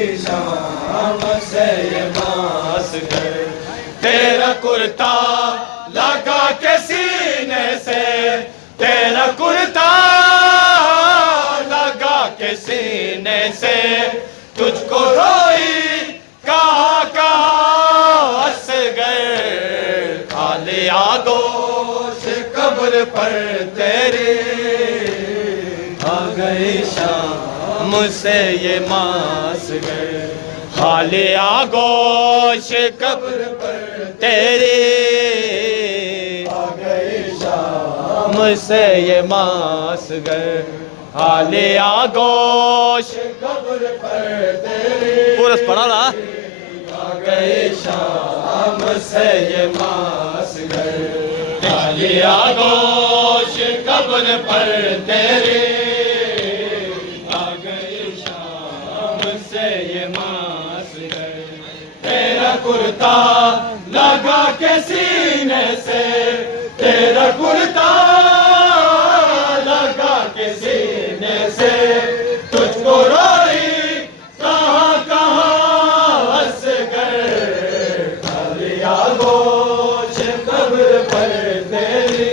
गई शाम से ये मास घर। तेरा कुर्ता लगा के सीने से, तेरा कुर्ता लगा के सीने से, तुझको रोई कहाँ कहाँ असगर। खाली आगोश कब्र पर तेरी, आ गई शाम से ये मास घर। खाली आगोश कब्र पर तेरी, आ गई शाम से ये मास घर। खाली आगोश कब्र पर तेरी, पूरा पढ़ा ना। आ गई शाम से ये मास घर। खाली आगोश कब्र पर तेरी, आ गई शाम से ये मास घर। तेरा कुर्ता लगा के सीने से, तेरा कुर्ता लगा के सीने से, तुझको रोई कहाँ कहाँ असगर। खाली आगोश कब्र पर तेरी,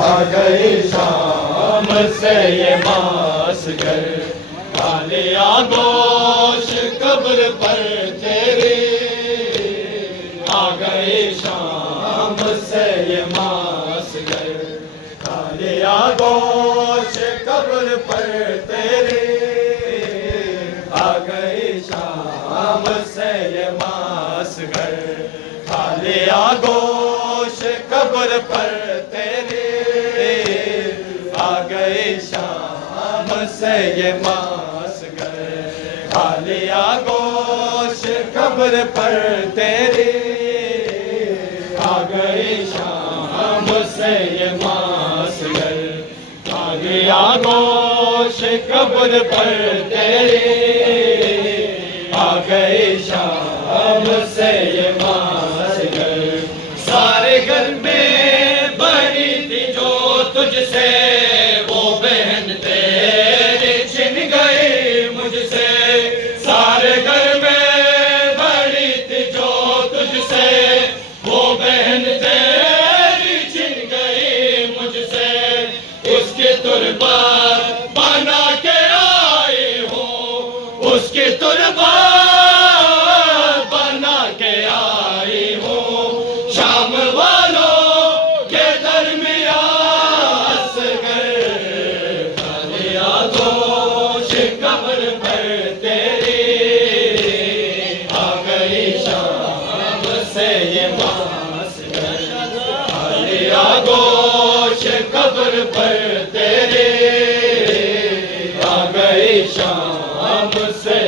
आ गई शाम से ये मास घर। खाली आगोश कब्र पर तेरी, आ गई शाम से ये मास घर। खाली आगोश कब्र पर तेरी, आ गई शाम से ये मास घर। खाली आगोश कब्र पर तेरी, आ गई शाम से ये मास घर। खाली आगोश कब्र पर तेरी, आ गई शाम से ये मास घर। खाली आगोश कब्र पर तेरी, आ गई शाम से ये मास घर। सारे घर में बनी थी जो तुझसे, वो बहन तेरी छिन गई मुझसे। सारे घर में बनी थी जो तुझसे, वो बहन तेरी छिन गई मुझसे। उसकी तुरबात बना के आई हूँ, उसकी तुरबात बना के आई हूँ। शाम वालों के दरमियान असगर। खाली आगोश कब्र पर तेरी, आ गई शाम से ये मास घर। खाली आगोश कब्र पर तेरी, आ गई शाम से